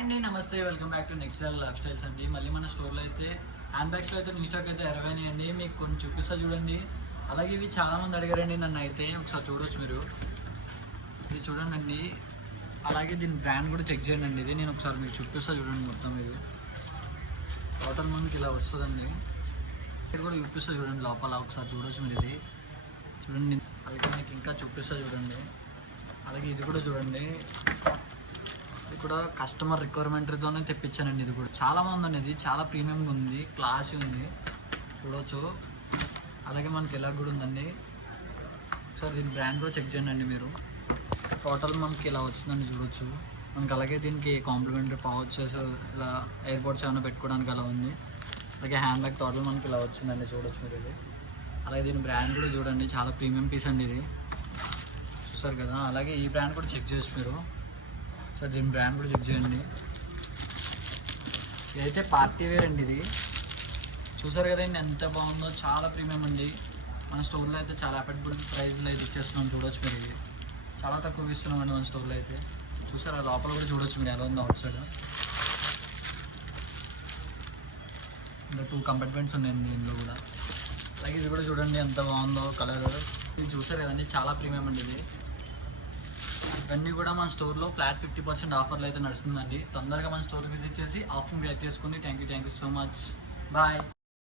అండి నమస్తే, welcome back to next level life styles అండి. మళ్ళీ మన స్టోర్లో అయితే హ్యాండ్ బ్యాగ్స్లో అయితే న్యూ స్టాక్ అయితే 20 అండి. మీకు కొన్ని చూపిస్తా చూడండి. అలాగే ఇవి చాలామంది అడిగారండి నన్ను, అయితే ఒకసారి చూడవచ్చు మీరు. ఇది చూడండి అండి. అలాగే దీని బ్రాండ్ కూడా చెక్ చేయండి అండి. ఇది నేను ఒకసారి మీకు చూపిస్తా చూడండి. మొత్తం ఇది టోటల్ మనకి ఇలా వస్తుందండి. ఇక్కడ కూడా చూపిస్తా చూడండి లోపల, ఒకసారి చూడవచ్చు మీరు. ఇది చూడండి. అలాగే మీకు ఇంకా చూపిస్తా చూడండి. అలాగే ఇది కూడా చూడండి. ఇది కూడా కస్టమర్ రిక్వైర్మెంట్తోనే తెప్పించానండి. ఇది కూడా చాలా బాగుందండి. ఇది చాలా ప్రీమియంగా ఉంది, క్లాసీ ఉంది, చూడవచ్చు. అలాగే మనకి ఎలా కూడా ఉందండి. ఒకసారి దీని బ్రాండ్ కూడా చెక్ చేయండి అండి మీరు. టోటల్ మనకి ఇలా వచ్చిందండి, చూడవచ్చు మనకి. అలాగే దీనికి కాంప్లిమెంటరీ పౌచెస్, ఇలా ఎయిర్పోర్ట్స్ ఏమైనా పెట్టుకోవడానికి అలా ఉంది. అలాగే హ్యాండ్ బ్యాగ్ టోటల్ మనకి ఇలా వచ్చిందండి, చూడవచ్చు మీరు. ఇది అలాగే దీని బ్రాండ్ కూడా చూడండి, చాలా ప్రీమియం పీస్ అండి ఇది, చూస్తారు కదా. అలాగే ఈ బ్రాండ్ కూడా చెక్ చేయొచ్చు మీరు. సార్ దీని బ్రాండ్ కూడా చెక్ చేయండి. ఇదైతే పార్టీ వేర్ అండి. ఇది చూసారు కదండి ఎంత బాగుందో, చాలా ప్రీమియం అండి. మన స్టోర్లో అయితే చాలా అఫోర్డబుల్ ప్రైస్లో అయితే ఇచ్చేస్తున్నాం, చూడవచ్చు మీరు. ఇది చాలా తక్కువ ఇస్తున్నాం అండి మన స్టోర్లో అయితే. చూసారా లోపల కూడా చూడవచ్చు మీరు ఎలా ఉందో అవుట్ సైడ్. ఇంకా 2 కంపార్ట్మెంట్స్ ఉన్నాయండి దీనిలో కూడా. అలాగే ఇది కూడా చూడండి ఎంత బాగుందో కలర్. ఇది చూసారు కదండి, చాలా ప్రీమియం అండి ఇది. ఇవన్నీ కూడా మన స్టోర్లో ఫ్లాట్ 50% ఆఫర్లు అయితే నడుస్తుందండి. తొందరగా మన స్టోర్కి విజిట్ చేసి ఆఫర్ని గ్రాప్ చేసుకోండి. Thank you so much. Bye.